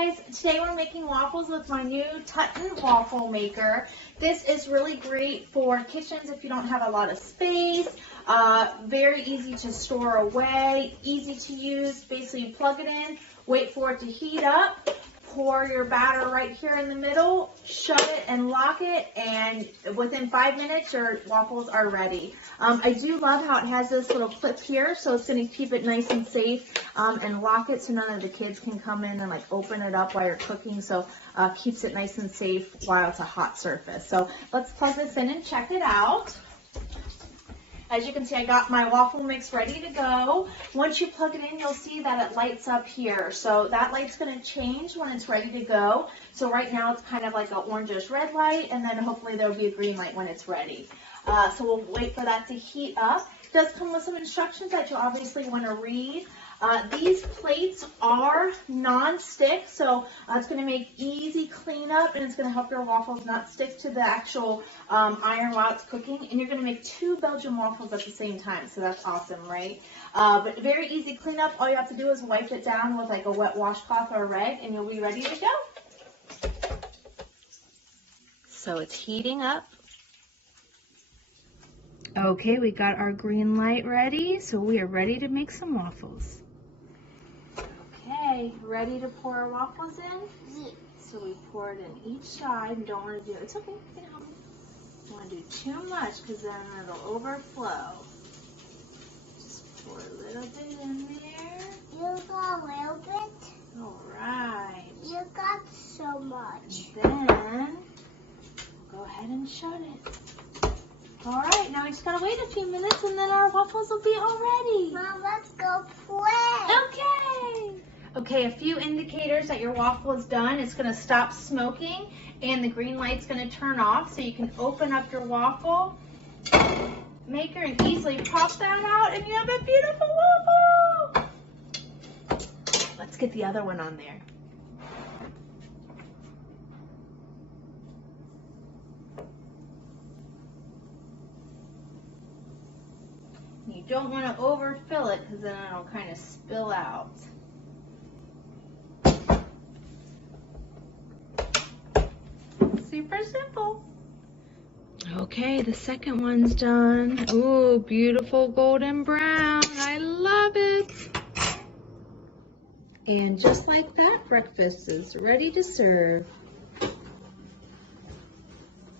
guys, today we're making waffles with my new TUTIN waffle maker. This is really great for kitchens if you don't have a lot of space. Very easy to store away, easy to use. Basically you plug it in, wait for it to heat up, pour your batter right here in the middle, shut it and lock it, and within 5 minutes your waffles are ready. I do love how it has this little clip here, so it's going to keep it nice and safe, and lock it so none of the kids can come in and like open it up while you're cooking, so keeps it nice and safe while it's a hot surface. So let's plug this in and check it out. As you can see, I got my waffle mix ready to go. Once you plug it in, you'll see that it lights up here. So that light's going to change when it's ready to go. So right now it's kind of like an orangish red light, and then hopefully there'll be a green light when it's ready. So we'll wait for that to heat up. It does come with some instructions that you obviously want to read. These plates are non-stick, so it's going to make easy cleanup, and it's going to help your waffles not stick to the actual iron while it's cooking. And you're going to make 2 Belgian waffles at the same time, so that's awesome, right? But very easy cleanup. All you have to do is wipe it down with like a wet washcloth or a rag, and you'll be ready to go. So it's heating up. Okay, we got our green light ready, so we are ready to make some waffles. Okay, ready to pour our waffles in? Yeah. So we pour it in each side, and don't want to do it. It's okay, you can help me. Don't want to do too much because then it'll overflow. Just pour a little bit in there. You got a little bit? All right. You got so much. And then go ahead and shut it. All right, now we just gotta wait a few minutes and then our waffles will be all ready. Mom, let's go play. Okay. Okay, a few indicators that your waffle is done. It's gonna stop smoking and the green light's gonna turn off, so you can open up your waffle maker and easily pop that out, and you have a beautiful waffle. Let's get the other one on there. You don't want to overfill it because then it'll kind of spill out. Super simple. Okay, the second one's done. Ooh, beautiful golden brown. I love it. And just like that, breakfast is ready to serve.